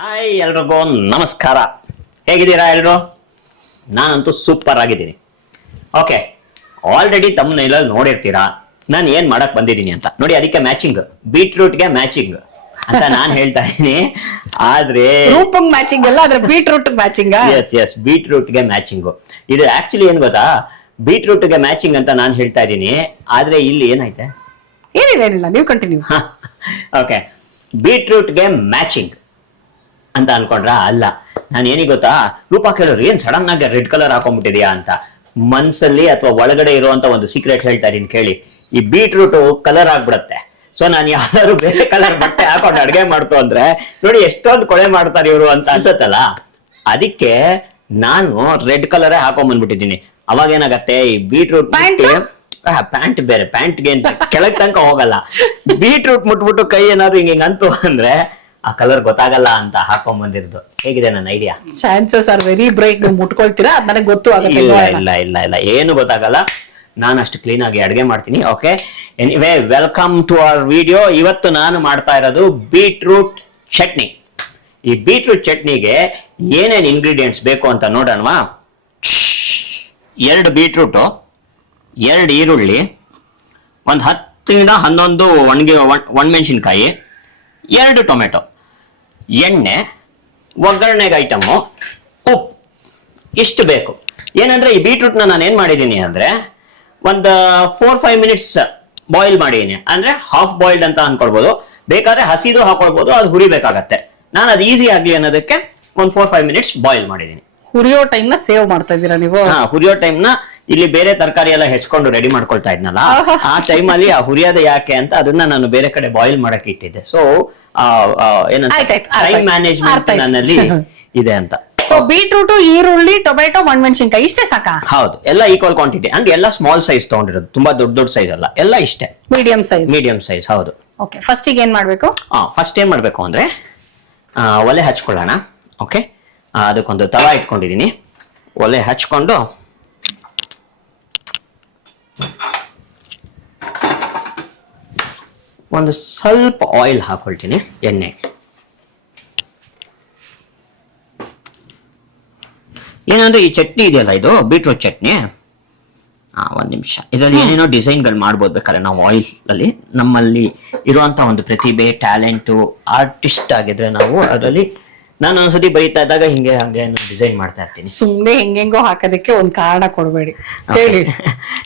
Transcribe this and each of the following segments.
Hi ಎಲ್ರಿಗೂ ನಮಸ್ಕಾರ. ಹೇಗಿದ್ದೀರಾ ಎಲ್ರು? ನಾನಂತೂ ಸೂಪರ್ ಆಗಿದ್ದೀನಿ. ಓಕೆ, ಆಲ್ರೆಡಿ ತಮ್ಮನೇಲಲ್ಲಿ ನೋಡಿರ್ತೀರಾ ನಾನು ಏನ್ ಮಾಡಕ್ ಬಂದಿದ್ದೀನಿ ಅಂತ. ನೋಡಿ, ಅದಕ್ಕೆ ಮ್ಯಾಚಿಂಗ್, ಬೀಟ್ರೂಟ್ಗೆ ಮ್ಯಾಚಿಂಗ್ ಅಂತ ನಾನು ಹೇಳ್ತಾ ಇದ್ದೀನಿ. ಆದ್ರೆ ರೂಪಂಗ್ ಮ್ಯಾಚಿಂಗ್ ಅಲ್ಲ, ಆದ್ರೆ ಬೀಟ್ರೂಟ್ ಮ್ಯಾಚಿಂಗ್. ಎಸ್ ಬೀಟ್ರೂಟ್ಗೆ ಮ್ಯಾಚಿಂಗ್. ಇದು ಆಕ್ಚುಲಿ ಏನ್ ಗೊತ್ತಾ, ಬೀಟ್ರೂಟ್ಗೆ ಮ್ಯಾಚಿಂಗ್ ಅಂತ ನಾನು ಹೇಳ್ತಾ ಇದ್ದೀನಿ. ಆದ್ರೆ ಇಲ್ಲಿ ಏನಾಯ್ತೆ? ಏನಿಲ್ಲ, ನೀವು ಕಂಟಿನ್ಯೂ. ಓಕೆ, ಬೀಟ್ರೂಟ್ಗೆ ಮ್ಯಾಚಿಂಗ್ ಅಂತ ಅನ್ಕೊಂಡ್ರ? ಅಲ್ಲ. ನಾನು ಏನಿಗೆ ಗೊತ್ತಾ, ರೂಪಾ ಕೇಳೋರು ಏನ್ ಸಡನ್ ಆಗಿ ರೆಡ್ ಕಲರ್ ಹಾಕೊಂಡ್ಬಿಟ್ಟಿದ್ಯಾ ಅಂತ. ಮನ್ಸಲ್ಲಿ ಅಥವಾ ಒಳಗಡೆ ಇರುವಂತ ಒಂದು ಸೀಕ್ರೆಟ್ ಹೇಳ್ತಾ ಇದೀನಿ ಕೇಳಿ. ಈ ಬೀಟ್ರೂಟ್ ಕಲರ್ ಆಗ್ಬಿಡತ್ತೆ. ಸೊ ನಾನು ಯಾರು ಬೇರೆ ಕಲರ್ ಬಟ್ಟೆ ಹಾಕೊಂಡು ಅಡ್ಗೆ ಮಾಡ್ತು ಅಂದ್ರೆ ನೋಡಿ ಎಷ್ಟೊಂದು ಕೊಳೆ ಮಾಡ್ತಾರೆ ಇವರು ಅಂತ ಅನ್ಸತ್ತಲ್ಲ. ಅದಕ್ಕೆ ನಾನು ರೆಡ್ ಕಲರೇ ಹಾಕೊಂಡ್ ಬಂದ್ಬಿಟ್ಟಿದ್ದೀನಿ. ಅವಾಗ ಏನಾಗತ್ತೆ, ಈ ಬೀಟ್ರೂಟ್ ಪ್ಯಾಂಟ್ ಬೇರೆ, ಪ್ಯಾಂಟ್ಗೆ ಅಂತ ಕೆಳಗ್ ತನಕ ಹೋಗಲ್ಲ. ಬೀಟ್ರೂಟ್ ಮುಟ್ಬಿಟ್ಟು ಕೈ ಏನಾದ್ರು ಹಿಂಗ ಅಂತು ಅಂದ್ರೆ ಆ ಕಲರ್ ಗೊತ್ತಾಗಲ್ಲ ಅಂತ ಹಾಕೊಂಡ್ ಬಂದಿರೋದು. ಹೇಗಿದೆ ನನ್ನ idea? Chances are very bright. ನೀವು ಮುಟ್ಕೊಳ್ತೀರಾ, ಅದ್ ನನಗೆ ಗೊತ್ತು ಆಗುತ್ತೆ. ಇಲ್ಲ ಏನು ಗೊತ್ತಾಗಲ್ಲ. ನಾನು ಅಷ್ಟು ಕ್ಲೀನ್ ಆಗಿ ಅಡ್ಗೆ ಮಾಡ್ತೀನಿ. Okay, anyway welcome to our video. ಇವತ್ತು ನಾನು ಮಾಡ್ತಾ ಇರೋದು ಬೀಟ್ರೂಟ್ ಚಟ್ನಿ. ಈ ಬೀಟ್ರೂಟ್ ಚಟ್ನಿಗೆ ಏನೇನು ಇಂಗ್ರೀಡಿಯೆಂಟ್ಸ್ ಬೇಕು ಅಂತ ನೋಡೋಣವಾ? 2 ಬೀಟ್ರೂಟು, 2 ಈರುಳ್ಳಿ, ಒಂದು 10ರಿಂದ 11 ಒಣಮೆಣಸಿನ್ಕಾಯಿ, 2 ಟೊಮೆಟೊ, ಎಣ್ಣೆ, ಒಗ್ಗರಣೆಗೆ ಐಟಮು, ಉಪ್ಪು, ಇಷ್ಟು ಬೇಕು. ಏನಂದ್ರೆ ಈ ಬೀಟ್ರೂಟ್ನ ನಾನು ಏನ್ ಮಾಡಿದ್ದೀನಿ ಅಂದ್ರೆ ಒಂದು 4-5 ಮಿನಿಟ್ಸ್ ಬಾಯ್ಲ್ ಮಾಡಿದ್ದೀನಿ. ಅಂದ್ರೆ ಹಾಫ್ ಬಾಯ್ಲ್ಡ್ ಅಂತ ಅನ್ಕೊಳ್ಬೋದು, ಬೇಕಾದ್ರೆ ಹಸಿದು ಹಾಕೊಳ್ಬೋದು, ಅದು ಹುರಿಬೇಕಾಗತ್ತೆ. ನಾನು ಅದು ಈಸಿ ಆಗ್ಲಿ ಅನ್ನೋದಕ್ಕೆ ಒಂದು 4-5 ಮಿನಿಟ್ಸ್ ಬಾಯ್ಲ್ ಮಾಡಿದ್ದೀನಿ. ಹುರಿಯೋ ಟೈಮ್ ನ ಸೇವ್ ಮಾಡ್ತಾ ಇದ್ದೀರಾ ನೀವು? ಹುರಿಯೋ ಟೈಮ್ ನ ಇಲ್ಲಿ ಬೇರೆ ತರಕಾರಿ ಎಲ್ಲ ಹೆಚ್ಕೊಂಡು ರೆಡಿ ಮಾಡ್ಕೊಳ್ತಾ ಇದ್ನಲ್ಲ, ಆ ಟೈಮ್ ಅಲ್ಲಿ ಆ ಹುರಿಯೋದು ಯಾಕೆ ಅಂತ ಅದನ್ನ ನಾನು ಬೇರೆ ಕಡೆ ಬಾಯ್ಲ್ ಮಾಡಕ್ ಇಟ್ಟಿದ್ದೆ. ಸೊ ಏನಂತ ಟೈಮ್ ಮ್ಯಾನೇಜ್ಮೆಂಟ್ ನನ್ನಲ್ಲಿ ಇದೆ ಅಂತ. ಸೊ ಬೀಟ್ರೂಟ್, ಈರುಳ್ಳಿ, ಟೊಮೆಟೊ, ಒಣಮೆಣಸಿನ್ಕಾಯಿ ಇಷ್ಟೇ ಸಾಕಾ? ಹೌದು, ಎಲ್ಲ ಈಕ್ವಲ್ ಕ್ವಾಂಟಿಟಿ. ಅಂಡ್ ಎಲ್ಲ ಸ್ಮಾಲ್ ಸೈಜ್ ತಗೊಂಡಿರೋದು, ತುಂಬಾ ದೊಡ್ಡ ಸೈಜ್ ಅಲ್ಲ, ಎಲ್ಲ ಇಷ್ಟೇ ಮೀಡಿಯಂ ಸೈಜ್. ಹೌದು. ಓಕೆ, ಫಸ್ಟ್ ಈಗ ಏನ್ ಮಾಡ್ಬೇಕು? ಫಸ್ಟ್ ಏನ್ ಮಾಡ್ಬೇಕು ಅಂದ್ರೆ ಒಲೆ ಹಚ್ಕೊಳ್ಳೋಣ. ಓಕೆ, ಅದಕ್ಕೊಂದು ತವ ಇಟ್ಕೊಂಡಿದೀನಿ. ಒಲೆ ಹಚ್ಕೊಂಡು ಒಂದು ಸ್ವಲ್ಪ ಆಯಿಲ್ ಹಾಕೊಳ್ತೀನಿ, ಎಣ್ಣೆ. ಏನಂದ್ರೆ ಈ ಚಟ್ನಿ ಇದೆಯಲ್ಲ, ಇದು ಬೀಟ್ರೂಟ್ ಚಟ್ನಿ. ಒಂದ್ ನಿಮಿಷ, ಇದರಲ್ಲಿ ಏನೇನೋ ಡಿಸೈನ್ಗಳು ಮಾಡ್ಬೋದು ಬೇಕಾದ್ರೆ ನಾವು ಆಯಿಲ್ ಅಲ್ಲಿ. ನಮ್ಮಲ್ಲಿ ಇರುವಂತ ಒಂದು ಪ್ರತಿಭೆ, ಟ್ಯಾಲೆಂಟು, ಆರ್ಟಿಸ್ಟ್ ಆಗಿದ್ರೆ ನಾವು ಅದರಲ್ಲಿ, ನಾನು ಒಂದ್ಸತಿ ಬರೀತಾ ಇದ್ದಾಗ ಹಿಂಗೆ ಹಂಗೆ ಡಿಸೈನ್ ಮಾಡ್ತಾ ಇರ್ತೀನಿ. ಸುಮ್ನೆ ಹೆಂಗೆಂಗೋ ಹಾಕೋದಕ್ಕೆ ಒಂದ್ ಕಾರಣ ಕೊಡಬೇಡಿ, ಹೇಳಿ.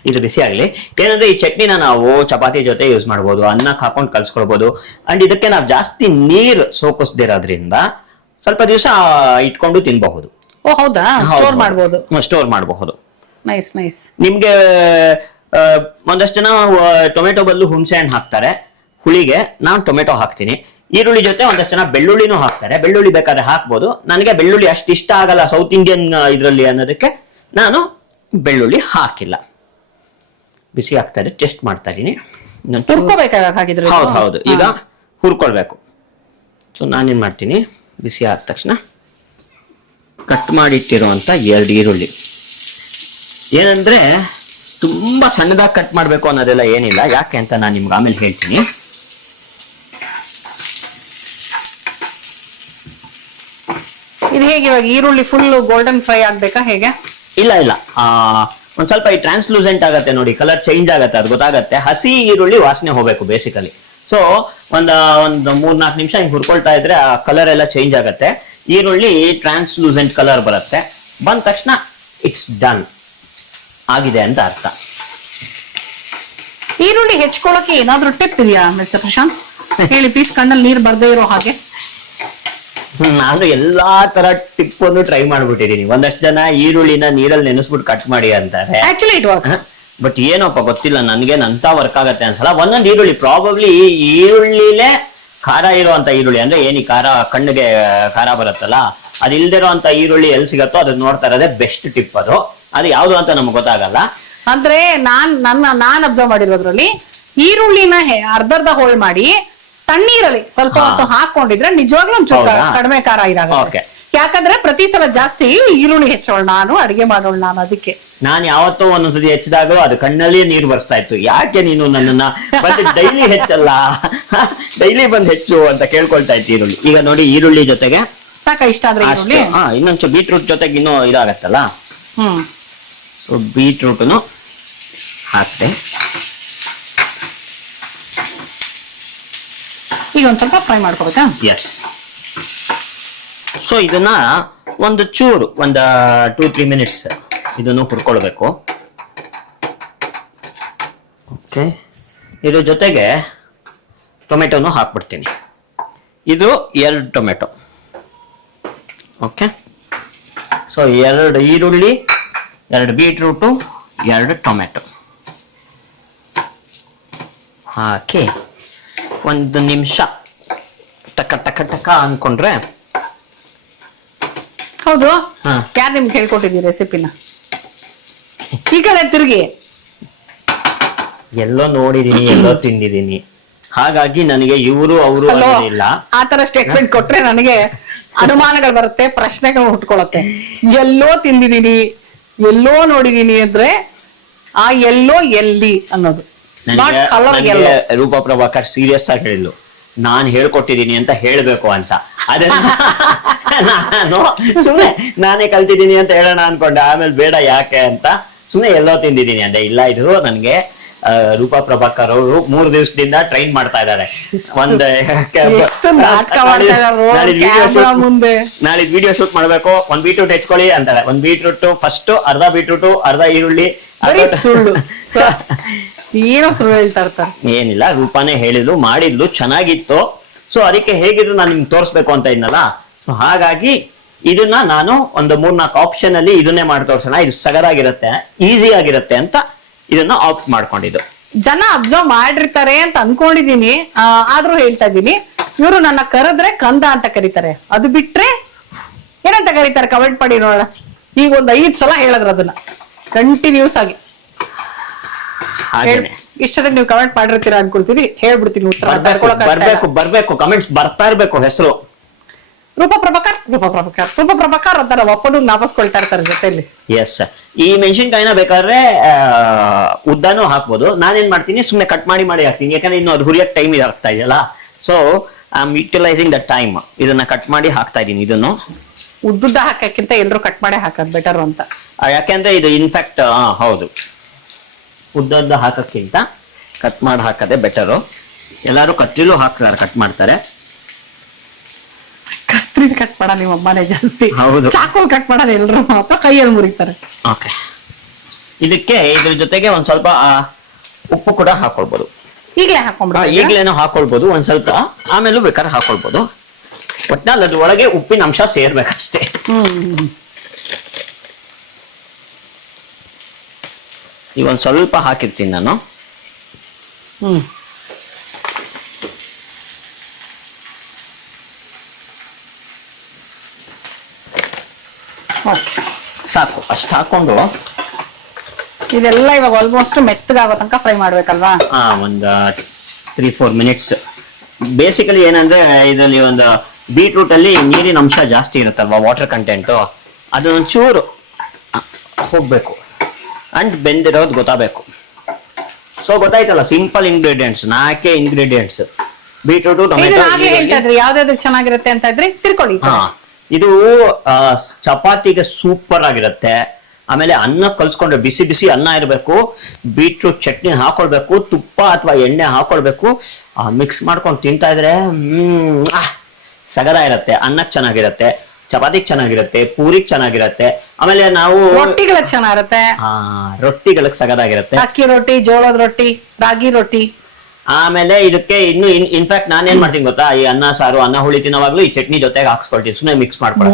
ಇದು ಬಿಸಿ ಆಗ್ಲಿ. ಏನಂದ್ರೆ ಈ ಚಟ್ನಿನ ನಾವು ಚಪಾತಿ ಜೊತೆ ಯೂಸ್ ಮಾಡ್ಬೋದು, ಅನ್ನಕ್ಕೆ ಹಾಕೊಂಡು ಕಲ್ಸ್ಕೊಳ್ಬೋದು. ಅಂಡ್ ಇದಕ್ಕೆ ನಾವು ಜಾಸ್ತಿ ನೀರ್ ಸೋಕಿಸ್ದಿರೋದ್ರಿಂದ ಸ್ವಲ್ಪ ದಿವಸ ಇಟ್ಕೊಂಡು ತಿನ್ಬಹುದು. ಓ ಹೌದಾ? ಸ್ಟೋರ್ ಮಾಡಬಹುದು. ನೈಸ್. ನಿಮ್ಗೆ ಒಂದಷ್ಟು ಜನ ಟೊಮೆಟೊ ಬದಲು ಹುಣಸೆ ಹಣ್ಣು ಹಾಕ್ತಾರೆ ಹುಳಿಗೆ. ನಾನು ಟೊಮೆಟೊ ಹಾಕ್ತೀನಿ. ಈರುಳ್ಳಿ ಜೊತೆ ಒಂದಷ್ಟು ಜನ ಬೆಳ್ಳುಳ್ಳಿನೂ ಹಾಕ್ತಾರೆ. ಬೆಳ್ಳುಳ್ಳಿ ಬೇಕಾದ್ರೆ ಹಾಕ್ಬೋದು. ನನಗೆ ಬೆಳ್ಳುಳ್ಳಿ ಅಷ್ಟು ಇಷ್ಟ ಆಗಲ್ಲ ಸೌತ್ ಇಂಡಿಯನ್ ಇದರಲ್ಲಿ ಅನ್ನೋದಕ್ಕೆ ನಾನು ಬೆಳ್ಳುಳ್ಳಿ ಹಾಕಿಲ್ಲ. ಬಿಸಿ ಆಗ್ತಾ ಇದೆ, ಟೆಸ್ಟ್ ಮಾಡ್ತಾ ಇದೀನಿ. ಹೌದು, ಈಗ ಹುರ್ಕೊಳ್ಬೇಕು. ಸೊ ನಾನೇನ್ ಮಾಡ್ತೀನಿ, ಬಿಸಿ ಆದ ತಕ್ಷಣ ಕಟ್ ಮಾಡಿಟ್ಟಿರುವಂತ 2 ಈರುಳ್ಳಿ. ಏನಂದ್ರೆ ತುಂಬಾ ಸಣ್ಣದಾಗಿ ಕಟ್ ಮಾಡ್ಬೇಕು ಅನ್ನೋದೆಲ್ಲ ಏನಿಲ್ಲ. ಯಾಕೆ ಅಂತ ನಾನು ನಿಮ್ಗೆ ಆಮೇಲೆ ಹೇಳ್ತೀನಿ. ಇದು ಹೇಗೆ ಇವಾಗ ಈರುಳ್ಳಿ ಫುಲ್ ಗೋಲ್ಡನ್ ಫ್ರೈ ಆಗ್ಬೇಕಾ ಹೇಗೆ? ಇಲ್ಲ, ಒಂದ್ ಸ್ವಲ್ಪ ಈ ಟ್ರಾನ್ಸ್ಲೂಸೆಂಟ್ ಆಗತ್ತೆ ನೋಡಿ, ಕಲರ್ ಚೇಂಜ್ ಆಗತ್ತೆ, ಅದು ಗೊತ್ತಾಗತ್ತೆ. ಹಸಿ ಈರುಳ್ಳಿ ವಾಸನೆ ಹೋಗ್ಬೇಕು ಬೇಸಿಕಲಿ. ಸೊ ಒಂದು 3-4 ನಿಮಿಷ ಹಿಂಗ್ ಹುರ್ಕೊಳ್ತಾ ಇದ್ರೆ ಆ ಕಲರ್ ಎಲ್ಲ ಚೇಂಜ್ ಆಗತ್ತೆ. ಈರುಳ್ಳಿ ಟ್ರಾನ್ಸ್ಲೂಸೆಂಟ್ ಕಲರ್ ಬರುತ್ತೆ. ಬಂದ ತಕ್ಷಣ ಇಟ್ಸ್ ಡನ್ ಆಗಿದೆ ಅಂತ ಅರ್ಥ. ಈರುಳ್ಳಿ ಹೆಚ್ಕೊಳಕ್ಕೆ ಏನಾದ್ರೂ ಟಿಪ್ ಇದೆಯಾ ಮಿಸ್ಟರ್ ಪ್ರಶಾಂತ್? ಹೇಳಿ ಪ್ಲೀಸ್, ಕಣ್ಣಲ್ಲಿ ನೀರು ಬರ್ದೇ ಇರೋ ಹಾಗೆ. ನಾನು ಎಲ್ಲಾ ತರ ಟಿಪ್ ಒಂದು ಟ್ರೈ ಮಾಡ್ಬಿಟ್ಟಿದೀನಿ. ಒಂದಷ್ಟು ಜನ ಈರುಳ್ಳಿನ ನೀರಲ್ಲಿ ನೆನೆಸ್ಬಿಟ್ಟು ಕಟ್ ಮಾಡಿ ಅಂತಾರೆ. ಆಕ್ಚುಲಿ ಇಟ್ ವರ್ಕ್ಸ್, ಬಟ್ ಏನಪ್ಪ ಗೊತ್ತಿಲ್ಲ, ನನ್ಗೆ ಅಂತ ವರ್ಕ್ ಆಗತ್ತೆ ಅನ್ಸಲ್ಲ. ಒಂದೊಂದು ಈರುಳ್ಳಿ ಪ್ರಾಬಬ್ಲಿ ಈರುಳ್ಳಿಲೇ ಖಾರ ಇರುವಂತ ಈರುಳ್ಳಿ, ಅಂದ್ರೆ ಏನಿ ಖಾರ ಕಣ್ಣಿಗೆ ಖಾರ ಬರುತ್ತಲ್ಲ, ಅದು ಇಲ್ದಿರೋ ಅಂತ ಈರುಳ್ಳಿ ಎಲ್ಲಿ ಸಿಗತ್ತೋ ಅದನ್ನ ನೋಡ್ತಾ ಇರೋದೇ ಬೆಸ್ಟ್ ಟಿಪ್. ಅದು ಯಾವ್ದು ಅಂತ ನಮ್ಗೆ ಗೊತ್ತಾಗಲ್ಲ. ಅಂದ್ರೆ ನಾನ್ ಅಬ್ಸರ್ವ್ ಮಾಡಿರೋದ್ರಲ್ಲಿ ಈರುಳ್ಳಿನ ಅರ್ಧ ಹೋಳ್ ಮಾಡಿ ತಣ್ಣೀರಲ್ಲಿ ಸ್ವಲ್ಪ ಹೊತ್ತು ಹಾಕೊಂಡಿದ್ರೆ ನಿಜವಾಗ್ಲೂ ಒಂಚೂರು ಕಡಿಮೆ ಖಾರ ಇರಾಗುತ್ತೆ. ಯಾಕಂದ್ರೆ ಪ್ರತಿ ಸಲ ಜಾಸ್ತಿ ಈರುಳ್ಳಿ ಹೆಚ್ಚೋಳು ನಾನು, ಅಡಿಗೆ ಮಾಡೋಳು ನಾನು. ಅದಕ್ಕೆ ನಾನು ಯಾವತ್ತೋ ಒಂದೊಂದ್ಸತಿ ಹೆಚ್ಚಿದಾಗಲೂ ಅದು ಕಣ್ಣಲ್ಲಿ ನೀರು ಬರ್ಸ್ತಾ ಇತ್ತು. ಯಾಕೆ ನೀನು ನನ್ನನ್ನ ಡೈಲಿ ಹೆಚ್ಚಲ್ಲ, ಡೈಲಿ ಬಂದ್ ಹೆಚ್ಚು ಅಂತ ಕೇಳ್ಕೊಳ್ತಾ ಇತ್ತು ಈರುಳ್ಳಿ. ಈಗ ನೋಡಿ, ಈರುಳ್ಳಿ ಜೊತೆಗೆ ಸಾಕ ಇಷ್ಟ ಆದ್ರೆ ಈರುಳ್ಳಿ? ಇನ್ನೊಂಚೂರು ಬೀಟ್ರೂಟ್ ಜೊತೆಗೆ ಇನ್ನೂ ಇದಾಗತ್ತಲ್ಲ. ಸೊ ಬೀಟ್ರೂಟನ್ನು ಹಾಕ್ತೆ. ಈಗ ಒಂದ್ ಸ್ವಲ್ಪ ಫ್ರೈ ಮಾಡ್ಕೋಬೇಕಾ? ಎಸ್. ಸೊ ಇದನ್ನ ಒಂದು ಚೂರು 2-3 ಮಿನಿಟ್ಸ್ ಇದನ್ನು ಹುರ್ಕೊಳ್ಬೇಕು. ಓಕೆ, ಇದ್ರ ಜೊತೆಗೆ ಟೊಮೆಟೊನು ಹಾಕ್ಬಿಡ್ತೀನಿ. ಇದು 2 ಟೊಮೆಟೊ. ಓಕೆ, ಸೊ 2 ಈರುಳ್ಳಿ, 2 ಬೀಟ್ರೂಟು, 2 ಟೊಮೆಟೊ ಹಾಕಿ 1 ನಿಮಿಷ ಟಕ ಟಕ ಟಕ ಅನ್ಕೊಂಡ್ರೆ. ಹೌದು, ಯಾರು ನಿಮ್ಗೆ ಹೇಳ್ಕೊಟ್ಟಿದ್ದೀರಿ ರೆಸಿಪಿನ? ಈ ಕಡೆ ತಿರುಗಿ. ಎಲ್ಲೋ ನೋಡಿದೀನಿ, ಎಲ್ಲೋ ತಿಂದಿದ್ದೀನಿ, ಹಾಗಾಗಿ ನನಗೆ ಇವರು ಅವರು ಇಲ್ಲ. ಆತರ ಸ್ಟೇಟ್ಮೆಂಟ್ ಕೊಟ್ರೆ ನನಗೆ ಅನುಮಾನಗಳು ಬರುತ್ತೆ, ಪ್ರಶ್ನೆಗಳು ಹುಟ್ಕೊಳತ್ತೆ. ಎಲ್ಲೋ ತಿಂದಿದೀನಿ, ಎಲ್ಲೋ ನೋಡಿದೀನಿ ಅಂದ್ರೆ ಆ ಎಲ್ಲೋ ಎಲ್ಲಿ ಅನ್ನೋದು. ರೂಪಾ ಪ್ರಭಾಕರ್ ಸೀರಿಯಸ್ ಆಗಿ ಹೇಳಿದ್ಲು, ನಾನ್ ಹೇಳ್ಕೊಟ್ಟಿದೀನಿ ಅಂತ ಹೇಳ್ಬೇಕು ಅಂತ. ಅದನ್ನ ನಾನು ಸುಮ್ನೆ ನಾನೇ ಕಲ್ತಿದ್ದೀನಿ ಅಂತ ಹೇಳೋಣ ಅನ್ಕೊಂಡೆ. ಆಮೇಲೆ ಬೇಡ ಯಾಕೆ ಅಂತ ಸುಮ್ನೆ ಎಲ್ಲೋ ತಿಂದಿದ್ದೀನಿ ಅಂದೆ. ಇಲ್ಲ, ಇದು ನನ್ಗೆ ರೂಪಾ ಪ್ರಭಾಕರ್ ಅವರು 3 ದಿವಸದಿಂದ ಟ್ರೈನ್ ಮಾಡ್ತಾ ಇದ್ದಾರೆ. ನಾಳೆ ವಿಡಿಯೋ ಶೂಟ್ ಮಾಡ್ಬೇಕು, 1 ಬೀಟ್ರೂಟ್ ಹೆಚ್ಕೊಳ್ಳಿ ಅಂತಾರೆ. 1 ಬೀಟ್ರೂಟ್ ಫಸ್ಟ್, ಅರ್ಧ ಬೀಟ್ರೂಟ್, ಅರ್ಧ ಈರುಳ್ಳಿ. ಏನೋ ಸುಳ್ಳು ಹೇಳ್ತಾ ಇರ್ತಾರೆ. ಏನಿಲ್ಲ, ರೂಪಾನೇ ಹೇಳಿದ್ಲು, ಮಾಡಿದ್ಲು, ಚೆನ್ನಾಗಿತ್ತು. ಸೊ ಅದಕ್ಕೆ ಹೇಗಿದ್ರು ನಾನು ನಿಮ್ಗೆ ತೋರಿಸ್ಬೇಕು ಅಂತ ಇದ್ನಲ್ಲ. ಸೊ ಹಾಗಾಗಿ ಇದನ್ನ ನಾನು ಒಂದು 3-4 ಆಪ್ಷನ್ ಅಲ್ಲಿ ಇದನ್ನೇ ಮಾಡಿ ತೋರ್ಸೋಣ, ಇದು ಸಗದಾಗಿರುತ್ತೆ, ಈಸಿ ಆಗಿರುತ್ತೆ ಅಂತ ಇದನ್ನ ಆಪ್ಟ್ ಮಾಡ್ಕೊಂಡಿದ್ದು. ಜನ ಅಬ್ಸರ್ವ್ ಮಾಡಿರ್ತಾರೆ ಅಂತ ಅನ್ಕೊಂಡಿದೀನಿ, ಆದ್ರೂ ಹೇಳ್ತಾ ಇದ್ದೀನಿ. ಇವರು ನನ್ನ ಕರೆದ್ರೆ ಕಂದ ಅಂತ ಕರೀತಾರೆ, ಅದು ಬಿಟ್ರೆ ಏನಂತ ಕರೀತಾರೆ ಕಮೆಂಟ್ ಮಾಡಿ ನೋಡೋಣ. ಈಗ ಒಂದು 5 ಸಲ ಹೇಳಿದ್ರು ಅದನ್ನ ಕಂಟಿನ್ಯೂಸ್ ಆಗಿ. ಇಷ್ಟೊತ್ತಿಗೆ ನೀವು ಕಮೆಂಟ್ ಮಾಡಿರ್ತೀರಾ ಅನ್ಕೊಳ್ತೀರಿ, ಹೇಳ್ಬಿಡ್ತೀನಿ ಉತ್ತರ. ಬರ್ಬೇಕು ಕಮೆಂಟ್ಸ್ ಬರ್ತಾ ಇರ್ಬೇಕು. ಹೆಸರು ರೂಪಾ ಪ್ರಭಾಕರ್ ಅಂತಾರ, ಒಪ್ಪನು ನಾಪಸ್ಕೊಳ್ತಾ ಇರ್ತಾರೆ ಜೊತೆಯಲ್ಲಿ. ಎಸ್, ಈ ಮೆಣಸಿನ್ಕಾಯಿನ ಬೇಕಾದ್ರೆ ಉದ್ದನೂ ಹಾಕ್ಬೋದು. ನಾನೇನ್ ಮಾಡ್ತೀನಿ, ಸುಮ್ನೆ ಕಟ್ ಮಾಡಿ ಹಾಕ್ತೀನಿ, ಯಾಕಂದ್ರೆ ಇನ್ನು ಅದು ಹುರಿಯಕ್ ಟೈಮ್ ಆಗ್ತಾ ಇದೆಯಲ್ಲ. So I am utilising the time. ಇದನ್ನ ಕಟ್ ಮಾಡಿ ಹಾಕ್ತಾ ಇದೀನಿ. ಇದನ್ನು ಉದ್ದುದ್ದ ಹಾಕಕ್ಕಿಂತ ಎಲ್ರು ಕಟ್ ಮಾಡಿ ಹಾಕೋದು ಬೆಟರ್ ಅಂತ. ಯಾಕೆಂದ್ರೆ ಇದು ಇನ್ಫ್ಯಾಕ್ಟ್ ಹೌದು, ಉದ್ದದ್ದ ಹಾಕಕ್ಕಿಂತ ಕಟ್ ಮಾಡಿ ಹಾಕದೆ ಬೆಟರು. ಎಲ್ಲಾರು ಕತ್ರಿಲೂ ಹಾಕ್ತಾರೆ, ಕಟ್ ಮಾಡ್ತಾರೆ. ಕತ್ರಿ ಕಟ್ ಮಾಡೋ ನಿಮ್ಮ ಅಮ್ಮನೇ ಜಾಸ್ತಿ. ಹೌದು, ಚಾಕು ಕಟ್ ಮಾಡೋದು ಎಲ್ರು ಮಾತ್ರ ಕೈಯಲ್ಲಿ ಮುರಿತಾರೆ. ಓಕೆ, ಇದಕ್ಕೆ ಇದ್ರ ಜೊತೆಗೆ ಒಂದ್ ಸ್ವಲ್ಪ ಉಪ್ಪು ಕೂಡ ಹಾಕೊಳ್ಬಹುದು. ಈಗ್ಲೇನೋ ಹಾಕೊಳ್ಬಹುದು ಒಂದ್ ಸ್ವಲ್ಪ, ಆಮೇಲೂ ಬೇಕಾದ್ರೆ ಹಾಕೊಳ್ಬಹುದು. ಒಟ್ನಲ್ಲಿ ಅದ್ರ ಒಳಗೆ ಉಪ್ಪಿನ ಅಂಶ ಸೇರ್ಬೇಕಷ್ಟೇ. ಈಗ ಒಂದ್ ಸ್ವಲ್ಪ ಹಾಕಿರ್ತೀನಿ ನಾನು. ಸಾಕು, ಅಷ್ಟು ಹಾಕೊಂಡು ಇದೆಲ್ಲ ಇವಾಗ ಆಲ್ಮೋಸ್ಟ್ ಮೆತ್ತಗಾಗೋ ತನಕ ಫ್ರೈ ಮಾಡ್ಬೇಕಲ್ವಾ? ಒಂದ್ 3-4 ಮಿನಿಟ್ಸ್. ಬೇಸಿಕಲಿ ಏನಂದ್ರೆ ಇದರಲ್ಲಿ ಒಂದು ಬೀಟ್ರೂಟ್ ಅಲ್ಲಿ ನೀರಿನ ಅಂಶ ಜಾಸ್ತಿ ಇರುತ್ತಲ್ವಾ, ವಾಟರ್ ಕಂಟೆಂಟ್, ಅದನ್ನೊಂಚೂರು ಹೋಗ್ಬೇಕು ಅಂಡ್ ಬೆಂದಿರೋದು ಗೊತ್ತಾಗಬೇಕು. ಸೊ ಗೊತ್ತಾಯ್ತಲ್ಲ, simple ingredients, 4 ingredients: beetroot, tomato. ಯಾವ್ದಾದ್ರು ಚೆನ್ನಾಗಿರುತ್ತೆ ಅಂತ ಇದ್ರೆ ತಿಳ್ಕೊಳ್ಳಿ. ಇದು ಚಪಾತಿಗೆ ಸೂಪರ್ ಆಗಿರುತ್ತೆ. ಆಮೇಲೆ ಅನ್ನ ಕಲ್ಸ್ಕೊಂಡ್ರೆ ಬಿಸಿ ಬಿಸಿ ಅನ್ನ ಇರಬೇಕು, ಬೀಟ್ರೂಟ್ ಚಟ್ನಿ ಹಾಕೊಳ್ಬೇಕು, ತುಪ್ಪ ಅಥವಾ ಎಣ್ಣೆ ಹಾಕೊಳ್ಬೇಕು, ಮಿಕ್ಸ್ ಮಾಡ್ಕೊಂಡು ತಿಂತಾ ಇದ್ರೆ ಸಗದ ಇರುತ್ತೆ. ಅನ್ನಕ್ಕೆ ಚೆನ್ನಾಗಿರುತ್ತೆ, ಚಪಾತಿಗೆ ಚೆನ್ನಾಗಿರುತ್ತೆ, ಪೂರಿಗೆ ಚೆನ್ನಾಗಿರುತ್ತೆ. ಆಮೇಲೆ ನಾವು ರೊಟ್ಟಿಗಳಿಗೆ ಚೆನ್ನಾಗಿರುತ್ತೆ, ರೊಟ್ಟಿಗಳಿಗೆ ಸಗದಾಗಿರುತ್ತೆ. ಅಕ್ಕಿ ರೊಟ್ಟಿ, ಜೋಳದ ರೊಟ್ಟಿ, ರಾಗಿ ರೊಟ್ಟಿ. ಆಮೇಲೆ ಇದಕ್ಕೆ ಇನ್ನು ಇನ್ಫ್ಯಾಕ್ಟ್ ನಾನ್ ಏನ್ ಮಾಡ್ತೀನಿ ಗೊತ್ತಾ, ಈ ಅನ್ನ ಸಾರು, ಅನ್ನ ಹುಳಿ ತಿನ್ನೋವಾಗ್ಲೂ ಈ ಚಟ್ನಿ ಜೊತೆಗೆ ಹಾಕ್ಸ್ಕೊಳ್ತೀನಿ, ಸುಮ್ಮನೆ ಮಿಕ್ಸ್ ಮಾಡ್ಕೊಂಡು.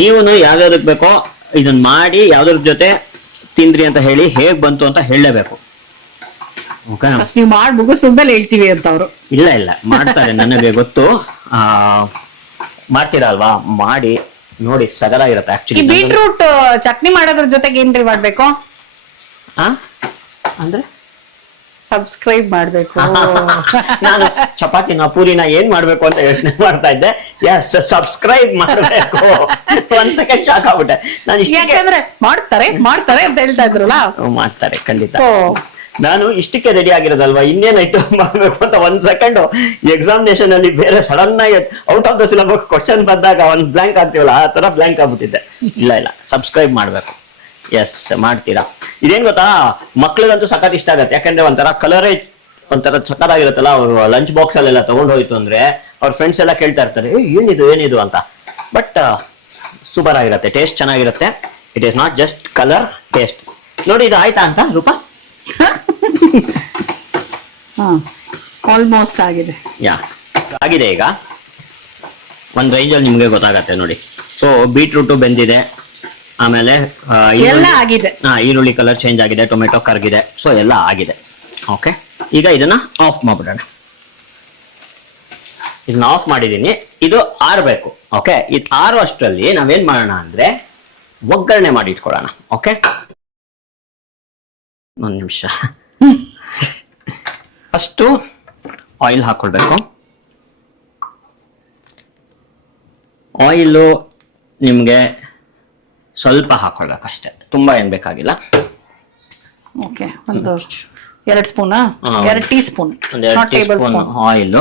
ನೀವು ಯಾವ್ದಾವ್ದಕ್ ಬೇಕೋ ಇದನ್ನ ಮಾಡಿ ಯಾವ್ದ್ರ ಜೊತೆ ತಿಂದ್ರಿ ಅಂತ ಹೇಳಿ, ಹೇಗ್ ಬಂತು ಅಂತ ಹೇಳಲೇಬೇಕು. ನೀವು ಮಾಡಿ ಮುಗಿಸ್ಮೇಲೆ ಹೇಳ್ತೀವಿ ಅಂತ ಅವರು. ಇಲ್ಲ ಮಾಡ್ತಾರೆ, ನನಗೆ ಗೊತ್ತು. ಮಾಡ್ತೀರಾ ಅಲ್ವಾ, ಮಾಡಿ ನೋಡಿ, ಸಗದಾಗಿರುತ್ತೆ. ಆಕ್ಚುಲಿ ಬೀಟ್ರೂಟ್ ಚಟ್ನಿ ಮಾಡೋದ್ರ ಜೊತೆಗೆ ಏನ್ರಿ ಮಾಡ್ಬೇಕು ಅಂದ್ರೆ ಸಬ್ಸ್ಕ್ರೈಬ್ ಮಾಡ್ಬೇಕು. ನಾನು ಚಪಾತಿನ ಪೂರಿನ ಏನ್ ಮಾಡ್ಬೇಕು ಅಂತ ಯೋಚನೆ ಮಾಡ್ತಾ ಇದ್ದೆ. ಎಸ್, ಸಬ್ಸ್ಕ್ರೈಬ್ ಮಾಡ್ಬೇಕು. 1 ಸೆಕೆಂಡ್ ಶಾಕ್ ಆಗ್ಬಿಟ್ಟೆ ನಾನು. ಯಾಕಂದ್ರೆ ಮಾಡ್ತಾರೆ ಅಂತ ಹೇಳ್ತಾ ಇದ್ರಲ್ಲ. ಮಾಡ್ತಾರೆ ಖಂಡಿತ. ನಾನು ಇಷ್ಟಕ್ಕೆ ರೆಡಿ ಆಗಿರೋದಲ್ವಾ, ಇನ್ನೇನ್ ಐಟಮ್ ಮಾಡ್ಬೇಕು ಅಂತ 1 ಸೆಕೆಂಡ್ ಎಕ್ಸಾಮಿನೇಷನ್ ಅಲ್ಲಿ ಬೇರೆ ಸಡನ್ ಆಗಿ out of the syllabus question ಬಂದಾಗ ಒಂದು ಬ್ಲಾಂಕ್ ಆಗ್ತೀವಲ್ಲ, ಆ ತರ ಬ್ಲಾಂಕ್ ಆಗ್ಬಿಟ್ಟಿದ್ದೆ. ಇಲ್ಲ ಸಬ್ಸ್ಕ್ರೈಬ್ ಮಾಡ್ಬೇಕು. ಎಸ್, ಮಾಡ್ತೀರಾ. ಇದೇನ್ ಗೊತ್ತಾ, ಮಕ್ಳಿಗಂತೂ ಸಖತ್ ಇಷ್ಟ ಆಗತ್ತೆ. ಯಾಕಂದ್ರೆ ಒಂಥರ ಕಲರೇ ಒಂಥರ ಸಖತ್ತಾಗಿರುತ್ತಲ್ಲ. ಅವರು ಲಂಚ್ ಬಾಕ್ಸ್ ಅಲ್ಲೆಲ್ಲ ತಗೊಂಡು ಹೋಯ್ತು ಅಂದ್ರೆ ಅವ್ರ ಫ್ರೆಂಡ್ಸ್ ಎಲ್ಲ ಕೇಳ್ತಾ ಇರ್ತಾರೆ, ಏನಿದು ಅಂತ. ಬಟ್ ಸೂಪರ್ ಆಗಿರುತ್ತೆ, ಟೇಸ್ಟ್ ಚೆನ್ನಾಗಿರುತ್ತೆ. It is not just colour, taste. ನೋಡಿ, ಇದು ಆಯ್ತಾ ಅಂತ ರೂಪಾ? ಆಲ್ಮೋಸ್ಟ್ ಆಗಿದೆ. ಆಗಿದೆ. ಈಗ ಒಂದ್ ರೇಂಜಲ್ಲಿ ನಿಮ್ಗೆ ಗೊತ್ತಾಗತ್ತೆ ನೋಡಿ. ಸೊ ಬೀಟ್ರೂಟ್ ಬೆಂದಿದೆ, ಆಮೇಲೆ ಎಲ್ಲ ಆಗಿದೆ. ಈರುಳ್ಳಿ ಕಲರ್ ಚೇಂಜ್ ಆಗಿದೆ, ಟೊಮೆಟೊ ಕರ್ಗಿದೆ. ಸೊ ಎಲ್ಲ ಆಗಿದೆ. ಓಕೆ, ಈಗ ಇದನ್ನ ಆಫ್ ಮಾಡ್ಬಿಡೋಣ. ಇದನ್ನ ಆಫ್ ಮಾಡಿದೀನಿ. ಇದು ಆರ್ಬೇಕು. ಓಕೆ, ಇದು ಆರು ಅಷ್ಟರಲ್ಲಿ ನಾವೇನ್ ಮಾಡೋಣ ಅಂದ್ರೆ ಒಗ್ಗರಣೆ ಮಾಡಿ ಇಟ್ಕೊಳ್ಳೋಣ. ಓಕೆ, ಒಂದ್ ನಿಮಿಷ. First oil ಹಾಕೊಳ್ಬೇಕು. ಆಯಿಲು ನಿಮ್ಗೆ ಸ್ವಲ್ಪ ಹಾಕೊಳ್ಬೇಕಷ್ಟೇ, ತುಂಬಾ ಏನ್ ಬೇಕಾಗಿಲ್ಲ. ಓಕೆ, ಒಂದು 2 spoon, 2 tea spoon, table spoon oil.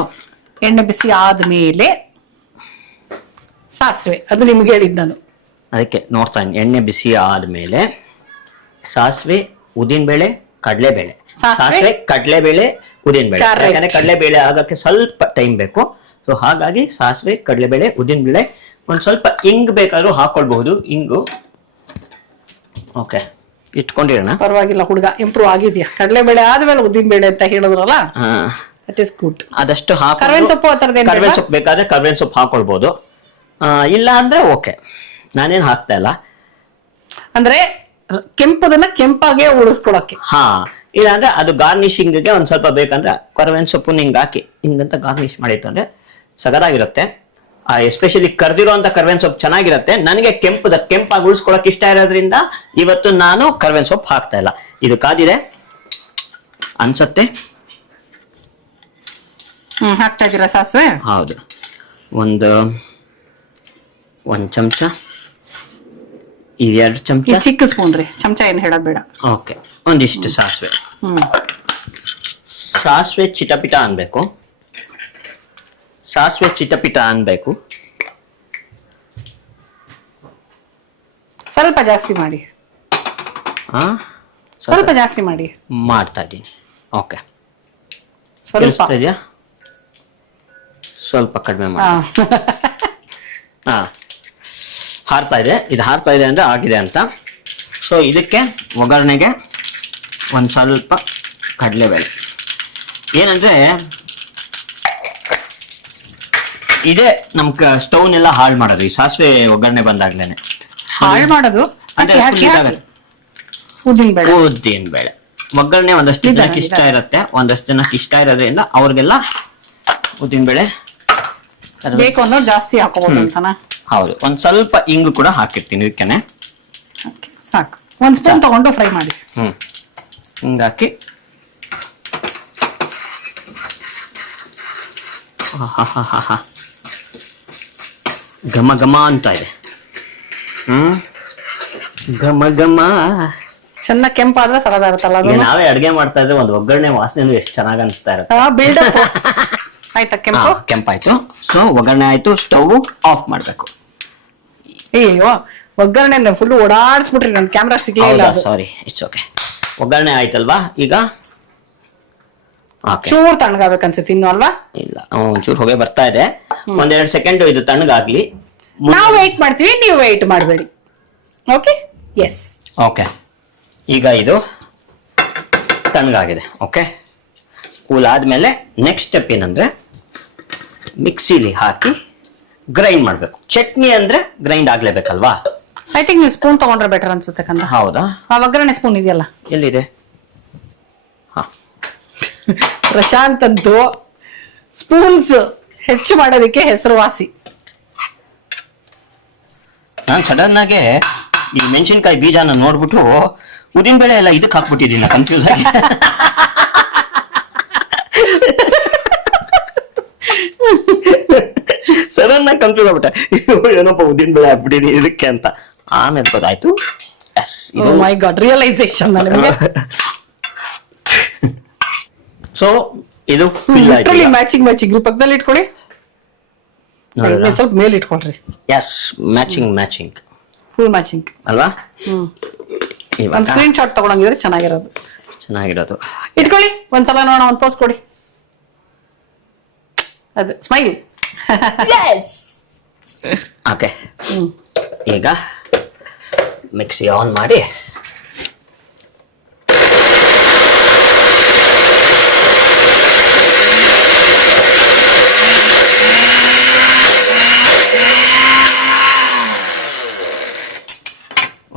ಎಣ್ಣೆ ಬಿಸಿ ಆದ್ಮೇಲೆ ಸಾಸಿವೆ, ಅದು ನಿಮ್ಗೆ ಹೇಳಿದ್ ನಾನು. ಅದಕ್ಕೆ ನೋಡ್ತಾ ಇದ್ದೀನಿ. ಎಣ್ಣೆ ಬಿಸಿ ಆದ್ಮೇಲೆ ಸಾಸಿವೆ, ಉದ್ದಿನಬೇಳೆ, ಕಡಲೆಬೇಳೆ. ಸಾಸಿವೆ, ಕಡಲೆಬೇಳೆ, ಉದ್ದಿನಬೇಳೆ. ಯಾಕಂದ್ರೆ ಕಡಲೆಬೇಳೆ ಆಗಕ್ಕೆ ಸ್ವಲ್ಪ ಟೈಮ್ ಬೇಕು. ಸೊ ಹಾಗಾಗಿ ಸಾಸಿವೆ, ಕಡಲೆಬೇಳೆ, ಉದ್ದಿನಬೇಳೆ, ಒಂದ್ ಸ್ವಲ್ಪ ಇಂಗು ಬೇಕಾದ್ರೂ ಹಾಕೊಳ್ಬಹುದು. ಇಂಗು ಓಕೆ ಇಟ್ಕೊಂಡಿರೋಣ. ಪರವಾಗಿಲ್ಲ, ಹುಡುಗ ಇಂಪ್ರೂವ್ ಆಗಿದ್ಯಾ. ಕಡಲೆಬೇಳೆ ಆದ್ಮೇಲೆ ಉದ್ದಿನಬೇಳೆ ಅಂತ ಹೇಳಿದ್ರಲ್ಲ, ದಟ್ ಇಸ್ ಗುಡ್. ಅದಷ್ಟು ಕರ್ಬೇವಿನ ಸೊಪ್ಪು ಆ ಥರದ್ದು ಕರ್ಬೇವಿನ ಸೊಪ್ಪು ಬೇಕಾದ್ರೆ ಕರ್ಬೇವಿನ ಸೊಪ್ಪು ಹಾಕೊಳ್ಬಹುದು. ಇಲ್ಲ ಅಂದ್ರೆ ಓಕೆ, ನಾನೇನ್ ಹಾಕ್ತಾ ಇಲ್ಲ. ಅಂದ್ರೆ ಕೆಂಪುದನ್ನ ಕೆಂಪಾಗೆ ಉಳಿಸ್ಕೊಳಕ್ಕೆ. ಇಲ್ಲ ಅಂದ್ರೆ ಅದು ಗಾರ್ನಿಶಿಂಗ್ಗೆ ಒಂದ್ ಸ್ವಲ್ಪ ಬೇಕಂದ್ರೆ ಕರ್ಬೇವಿನ ಸೊಪ್ಪು ಹಿಂಗ್ ಹಾಕಿ ಹಿಂಗಂತ ಗಾರ್ನಿಶ್ ಮಾಡಿತ್ತು ಅಂದ್ರೆ ಸಗದಾಗಿರುತ್ತೆ. ಎಸ್ಪೆಷಲಿ ಕರ್ದಿರೋಂತ ಕರ್ಬೇವಿನ ಸೊಪ್ಪು ಚೆನ್ನಾಗಿರುತ್ತೆ. ನನಗೆ ಕೆಂಪಾಗಿ ಉಳಿಸ್ಕೊಳಕ್ ಇಷ್ಟ ಇರೋದ್ರಿಂದ ಇವತ್ತು ನಾನು ಕರ್ಬೇವಿನ ಸೊಪ್ಪು ಹಾಕ್ತಾ ಇಲ್ಲ. ಇದು ಕಾದಿದೆ ಅನ್ಸತ್ತೆ. ಹಾಕ್ತಾ ಇದೀರಾ ಸಾಸಿವೆ? ಹೌದು, ಒಂದು ಚಮಚ, 2 ಚಮಚ. ಚಿಕ್ಕ ಸ್ಪೂನ್ ರೀ, ಚಮಚ ಏನ್ ಹೇಳೋದ್ ಬೇಡ. ಓಕೆ, ಒಂದಿಷ್ಟು ಸಾಸಿವೆ. ಸಾಸಿವೆ ಚಿಟಪಿಟ ಅನ್ಬೇಕು. ಸಾಸಿವೆ ಚಿಟಪಿಟ ಅನ್ಬೇಕು. ಸ್ವಲ್ಪ ಜಾಸ್ತಿ ಮಾಡಿ. ಸ್ವಲ್ಪ ಜಾಸ್ತಿ ಮಾಡಿ. ಮಾಡ್ತಾ ಇದ್ದೀನಿ. ಓಕೆ, ಸ್ವಲ್ಪ ಇದೆಯಾ? ಸ್ವಲ್ಪ ಕಡಿಮೆ ಮಾಡಿ. ಹಾರ್ತಾ ಇದೆ. ಇದು ಹಾರ್ತಾ ಇದೆ ಅಂದ್ರೆ ಆಗಿದೆ ಅಂತ. ಸೊ ಇದಕ್ಕೆ ಒಗ್ಗರಣೆಗೆ ಒಂದ್ ಸ್ವಲ್ಪ ಕಡಲೆಬೇಳೆ. ಏನಂದ್ರೆ ಇದೇ ನಮ್ ಸ್ಟವ್ನೆಲ್ಲ ಹಾಳು ಮಾಡೋದು, ಈ ಸಾಸಿವೆ ಒಗ್ಗರಣೆ ಬಂದಾಗ್ಲೇನೆ ಹಾಳು ಮಾಡೋದು. ಉದ್ದಿನ ಬೇಳೆ ಒಗ್ಗರಣೆ ಒಂದಷ್ಟು ಜನಕ್ಕೆ ಇಷ್ಟ ಇರುತ್ತೆ, ಒಂದಷ್ಟು ಜನಕ್ಕೆ ಇಷ್ಟ ಇರೋದ್ರಿಂದ ಅವ್ರಿಗೆಲ್ಲ ಉದ್ದಿನ ಬೇಳೆ ಬೇಕು ಅನ್ನೋ ಜಾಸ್ತಿ ಹಾಕೋಬಹುದು ಅನ್ಸನ. ಹೌದು, ಒಂದ್ ಸ್ವಲ್ಪ ಇಂಗು ಕೂಡ ಹಾಕಿರ್ತೀನಿ ಇದಕ್ಕೇನೆ. ಸಾಕು, 1 ಸ್ಪೂನ್ ತಗೊಂಡು ಫ್ರೈ ಮಾಡಿ. ಹಿಂಗಾಕಿ ಘಮ ಘಮ ಅಂತ ಇದೆ. ಘಮ ಘಮ ಚೆನ್ನಾಗಿ ಕೆಂಪಾದ್ರೆ ಸರದಾಗುತ್ತಲ್ಲ ಅದು. ನಾವೇ ಅಡ್ಗೆ ಮಾಡ್ತಾ ಇದ್ರೆ ಒಂದು ಒಗ್ಗರಣೆ ವಾಸನೆ ಎಷ್ಟು ಚೆನ್ನಾಗಿ ಅನಿಸ್ತಾ ಇರುತ್ತೆ. ಬಿಲ್ಡಪ್ ಆಯ್ತಾ? ಕೆಂಪಾಯ್ತು. ಸೊ ಒಗ್ಗರಣೆ ಆಯ್ತು, ಸ್ಟವ್ ಆಫ್ ಮಾಡ್ಬೇಕು. ಅಯ್ಯೋ, ಒಗ್ಗರಣೆ ಫುಲ್ ಓಡಾಡಿಸ್ಬಿಟ್ರಿ, ನನ್ ಕ್ಯಾಮ್ರಾ ಸಿಗ್ಲಿಲ್ಲ. ಸಾರಿ, ಇಟ್ಸ್ ಓಕೆ. ಒಗ್ಗರಣೆ ಆಯ್ತಲ್ವಾ? ಈಗ ಚೂರ್ ತಣ್ಣಗಾಗಬೇಕನ್ಸುತ್ತೆ ಇನ್ನು ಅಲ್ವಾ? ಇಲ್ಲ, ಒಂಚೂರು ಹೊಗೆ ಬರ್ತಾ ಇದೆ. 1-2 ಸೆಕೆಂಡ್ ಇದು ತಣ್ಣಗಾಗ್ಲಿ. ನಾವು ವೇಟ್ ಮಾಡ್ತೀವಿ, ನೀವು ವೇಟ್ ಮಾಡಬೇಡಿ. Okay, S. ಓಕೆ, ಈಗ ಇದು ತಣ್ಣಗಾಗಿದೆ. ಓಕೆ, ಕೂಲ್ ಆದ್ಮೇಲೆ ನೆಕ್ಸ್ಟ್ ಸ್ಟೆಪ್ ಏನಂದ್ರೆ ಮಿಕ್ಸಿಲಿ ಹಾಕಿ ಗ್ರೈಂಡ್ ಮಾಡ್ಬೇಕು. ಚಟ್ನಿ ಅಂದ್ರೆ ಗ್ರೈಂಡ್ ಆಗ್ಲೇಬೇಕಲ್ವಾ? ಐ ಥಿಂಕ್ ನೀವು ಸ್ಪೂನ್ ತಗೊಂಡ್ರೆ ಬೆಟರ್ ಅನ್ಸುತ್ತೆ ಕಂದ. ಹೌದಾ? ಆ ಒಗ್ಗರಣೆ ಸ್ಪೂನ್ ಇದೆಯಲ್ಲ, ಎಲ್ಲಿದೆ? ಪ್ರಶಾಂತ್ ಅಂತೂ ಸ್ಪೂನ್ಸ್ ಹೆಚ್ಚು ಮಾಡೋದಕ್ಕೆ ಹೆಸರುವಾಸಿ. ನಾನು ಸಡನ್ ಆಗಿ ಈ ಮೆಣಸಿನ್ಕಾಯಿ ಬೀಜನ ನೋಡ್ಬಿಟ್ಟು ಉದ್ದಿನ ಬೇಳೆ ಎಲ್ಲ ಇದಕ್ಕೆ ಹಾಕ್ಬಿಟ್ಟಿದ್ದೀನಿ, ಕನ್ಫ್ಯೂಸ್ ಆಗಿ. ಸಡನ್ ಆಗಿ ಕನ್ಫ್ಯೂಸ್ ಆಗ್ಬಿಟ್ಟೆ, ಏನಪ್ಪ ಉದ್ದಿನ ಬೇಳೆ ಹಾಕ್ಬಿಟ್ಟಿದ್ದೀನಿ ಇದಕ್ಕೆ ಅಂತ. ಆಮೇಲೆ ಗೊತ್ತಾಯ್ತು. ಮೈ ಗಾಡ್, ರಿಯಲೈಸೇಷನ್. ಸೊ ಇದು ಫಿಲ್ ಆಯ್ತು. ಮ್ಯಾಚಿಂಗ್ ಪಕ್ಕದಲ್ಲಿ ಇಟ್ಕೊಳ್ಳಿ, ಇನ್ನೊಂದ್ ಸ್ವಲ್ಪ ಮೇಲೆ ಇಟ್ಕೊಳ್ರಿ. ಎಸ್, ಮ್ಯಾಚಿಂಗ್ ಫುಲ್ ಮ್ಯಾಚಿಂಗ್ ಅಲ್ವಾ? ಒಂದ್ ಸ್ಕ್ರೀನ್ ಶಾಟ್ ತಗೊಳಂಗಿದ್ರೆ ಚೆನ್ನಾಗಿರೋದು ಇಟ್ಕೊಳ್ಳಿ. ಒಂದ್ಸಲ ನೋಡೋಣ, ಒಂದ್ ಪೋಸ್ ಕೊಡಿ. ಅದು ಸ್ಮೈಲ್. ಓಕೆ, ಈಗ ಮಿಕ್ಸಿ ಆನ್ ಮಾಡಿ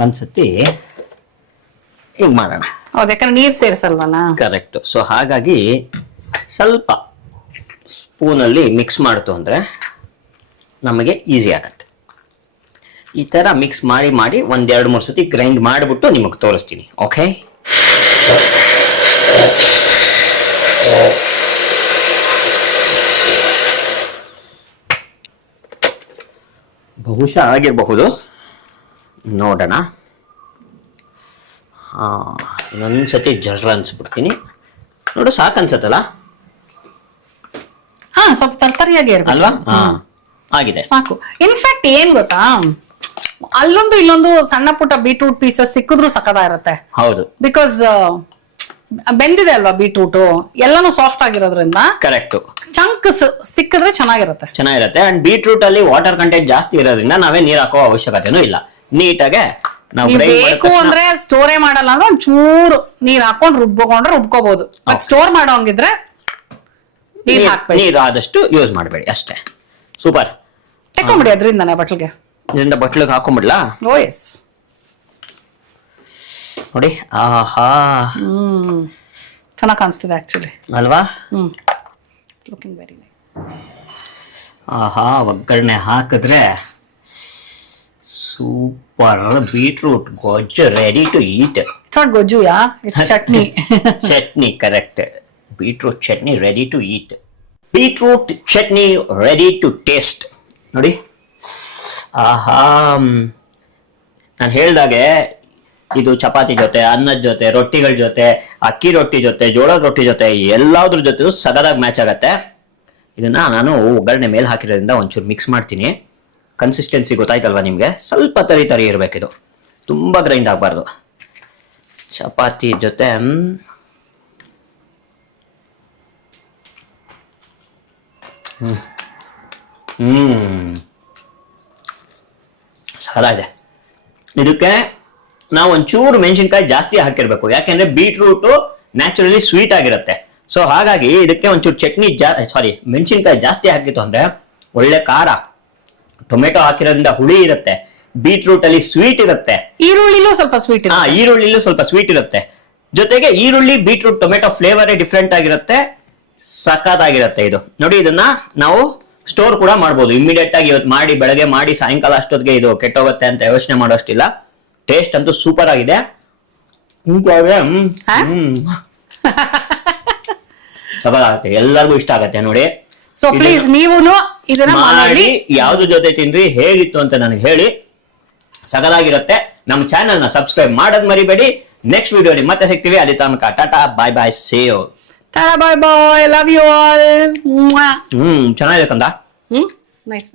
ಒಂದ್ಸತಿ ಈಗ ಮಾಡೋಣ. ಹೌದು, ಯಾಕಂದ್ರೆ ನೀರ್ ಸೇರಿಸಲ್ವಲ್ಲ. ಕರೆಕ್ಟ್. ಸೊ ಹಾಗಾಗಿ ಸ್ವಲ್ಪ ಸ್ಪೂನಲ್ಲಿ ಮಿಕ್ಸ್ ಮಾಡ್ತು ಅಂದರೆ ನಮಗೆ ಈಸಿ ಆಗತ್ತೆ. ಈ ಥರ ಮಿಕ್ಸ್ ಮಾಡಿ 1-2-3 ಸತಿ ಗ್ರೈಂಡ್ ಮಾಡಿಬಿಟ್ಟು ನಿಮಗೆ ತೋರಿಸ್ತೀನಿ. ಓಕೆ, ಬಹುಶಃ ಆಗಿರಬಹುದು, ನೋಡೋಣ. ಇನ್ನೊಂದ್ಸತಿ ಜರ್ರ ಅನ್ಸ್ಬಿಡ್ತೀನಿ. ನೋಡು, ಸಾಕು ಅನ್ಸತ್ತಲ್ಲ? ಸ್ವಲ್ಪ ತರ್ತರಿಯಾಗಿ ಅಲ್ವಾ? ಆಗಿದೆ, ಸಾಕು. ಇನ್ಫ್ಯಾಕ್ಟ್ ಏನ್ ಗೊತ್ತಾ, ಅಲ್ಲೊಂದು ಇಲ್ಲೊಂದು ಸಣ್ಣ ಪುಟ್ಟ ಬೀಟ್ರೂಟ್ ಪೀಸಸ್ ಸಿಕ್ಕಿದ್ರು ಸಕ್ಕದ ಇರುತ್ತೆ. ಹೌದು, ಬಿಕಾಸ್ ಬೆಂದಿದೆ ಅಲ್ವಾ ಬೀಟ್ರೂಟ್, ಎಲ್ಲಾನು ಸಾಫ್ಟ್ ಆಗಿರೋದ್ರಿಂದ. ಕರೆಕ್ಟ್. ಚಂಕ್ ಸಿಕ್ಕಿದ್ರೆ ಚೆನ್ನಾಗಿರುತ್ತೆ. ಅಂಡ್ ಬೀಟ್ರೂಟ್ ಅಲ್ಲಿ ವಾಟರ್ ಕಂಟೆಂಟ್ ಜಾಸ್ತಿ ಇರೋದ್ರಿಂದ ನಾವೇ ನೀರ್ ಹಾಕೋ ಅವಶ್ಯಕತೆನೂ ಇಲ್ಲ. ನೀಟಾಗೆ ನಾವು ಬೇಕು ಅಂದ್ರೆ ಸ್ಟೋರೇ ಮಾಡಲ್ಲ ಅಂದ್ರೆ ಒಂಚೂರು ನೀರ್ ಹಾಕೊಂಡು ರುಬ್ಕೋಬಹುದು. ಬಟ್ ಸ್ಟೋರ್ ಮಾಡೋಂಗಿದ್ರೆ ನೀರು ಆದಷ್ಟು ಯೂಸ್ ಮಾಡಬೇಡಿ ಅಷ್ಟೇ. ಸೂಪರ್. ತಕೊಂಬಿಡಿ ಅದರಿಂದಾನೆ ಬಟ್ಲಿಗೆ. ಇದರಿಂದ ಬಟ್ಲಿಗೆ ಹಾಕೊಂಡ್ಬಿಡ್ಲಾ? ಓ ಎಸ್. ನೋಡಿ, ಆಹಾ, ಚೆನ್ನಾಗಿ ಕಾಣಿಸ್ತಿದೆ ಆಕ್ಚುಲಿ ಅಲ್ವಾ? Looking very nice. ಆಹಾ, ಒಗ್ಗರಣೆ ಹಾಕಿದ್ರೆ ಸೂಪರ್ ಬೀಟ್ರೂಟ್ ಗೊಜ್ಜು ready to eat. It's not ಗೊಜ್ಜು, it's chutney. Chutney, correct. Beetroot chutney ready to eat. Beetroot chutney ready to taste. ನೋಡಿ, ಆಹಾ, ನಾನು ಹೇಳ್ದಾಗೆ ಇದು ಚಪಾತಿ ಜೊತೆ, ಅನ್ನದ ಜೊತೆ, ರೊಟ್ಟಿಗಳ ಜೊತೆ, ಅಕ್ಕಿ ರೊಟ್ಟಿ ಜೊತೆ, ಜೋಳದ ರೊಟ್ಟಿ ಜೊತೆ, ಎಲ್ಲಾದ್ರ ಜೊತೆ ಸಗದಾಗಿ ಮ್ಯಾಚ್ ಆಗತ್ತೆ. ಇದನ್ನ ನಾನು ಒಗ್ಗರಣೆ ಮೇಲೆ ಹಾಕಿರೋದ್ರಿಂದ ಒಂಚೂರು ಮಿಕ್ಸ್ ಮಾಡ್ತೀನಿ. ಕನ್ಸಿಸ್ಟೆನ್ಸಿ ಗೊತ್ತಾಯ್ತಲ್ವಾ ನಿಮಗೆ? ಸ್ವಲ್ಪ ತರಿ ಇರಬೇಕಿದು, ತುಂಬ ಗ್ರೈಂಡ್ ಆಗಬಾರ್ದು. ಚಪಾತಿ ಜೊತೆ ಸಕಲಾಗಿದೆ. ಇದಕ್ಕೆ ನಾವು ಒಂಚೂರು ಮೆಣಸಿನ್ಕಾಯಿ ಜಾಸ್ತಿ ಹಾಕಿರ್ಬೇಕು, ಯಾಕೆಂದ್ರೆ ಬೀಟ್ರೂಟು ನ್ಯಾಚುರಲಿ ಸ್ವೀಟ್ ಆಗಿರುತ್ತೆ. ಸೊ ಹಾಗಾಗಿ ಇದಕ್ಕೆ ಒಂಚೂರು ಚಟ್ನಿ ಮೆಣಸಿನ್ಕಾಯಿ ಜಾಸ್ತಿ ಹಾಕಿತ್ತು ಅಂದ್ರೆ ಒಳ್ಳೆ ಖಾರ. ಟೊಮೆಟೊ ಹಾಕಿರೋದ್ರಿಂದ ಹುಳಿ ಇರುತ್ತೆ, ಬೀಟ್ರೂಟ್ ಅಲ್ಲಿ ಸ್ವೀಟ್ ಇರುತ್ತೆ, ಈರುಳ್ಳಿಲೂ ಸ್ವಲ್ಪ ಸ್ವೀಟ್ ಇರುತ್ತೆ. ಜೊತೆಗೆ ಈರುಳ್ಳಿ, ಬೀಟ್ರೂಟ್, ಟೊಮೆಟೊ ಫ್ಲೇವರೇ ಡಿಫ್ರೆಂಟ್ ಆಗಿರುತ್ತೆ, ಸಖತ್ತಾಗಿರುತ್ತೆ ಇದು. ನೋಡಿ, ಇದನ್ನ ನಾವು ಸ್ಟೋರ್ ಕೂಡ ಮಾಡ್ಬೋದು. ಇಮಿಡಿಯೇಟ್ ಆಗಿ ಇವತ್ತು ಮಾಡಿ, ಬೆಳಗ್ಗೆ ಮಾಡಿ, ಸಾಯಂಕಾಲ ಅಷ್ಟೊತ್ತಿಗೆ ಇದು ಕೆಟ್ಟೋಗುತ್ತೆ ಅಂತ ಯೋಚನೆ ಮಾಡೋಷ್ಟಿಲ್ಲ. ಟೇಸ್ಟ್ ಅಂತೂ ಸೂಪರ್ ಆಗಿದೆ. ಸಖತ್ತಾಗುತ್ತೆ, ಎಲ್ಲರಿಗೂ ಇಷ್ಟ ಆಗತ್ತೆ ನೋಡಿ. ಸೊ ಪ್ಲೀಸ್ ನೀವು ಇದನ್ನ ಮಾಡಿ ಯಾವ್ದು ಜೊತೆ ತಿನ್ರಿ, ಹೇಗಿತ್ತು ಅಂತ ನನಗೆ ಹೇಳಿ. ಸಖತ್ತಾಗಿರುತ್ತೆ. ನಮ್ಮ ಚಾನೆಲ್ ನ ಸಬ್ಸ್ಕ್ರೈಬ್ ಮಾಡೋದ್ ಮರಿಬೇಡಿ. ನೆಕ್ಸ್ಟ್ ವಿಡಿಯೋಲಿ ಮತ್ತೆ ಸಿಗ್ತೀವಿ. ಅಲ್ಲಿ ತನಕ tata, bye bye, see you. Bye bye, love you all. ಚೆನ್ನಾಗಿದೆ ಕಂದ. ನೈಸ್.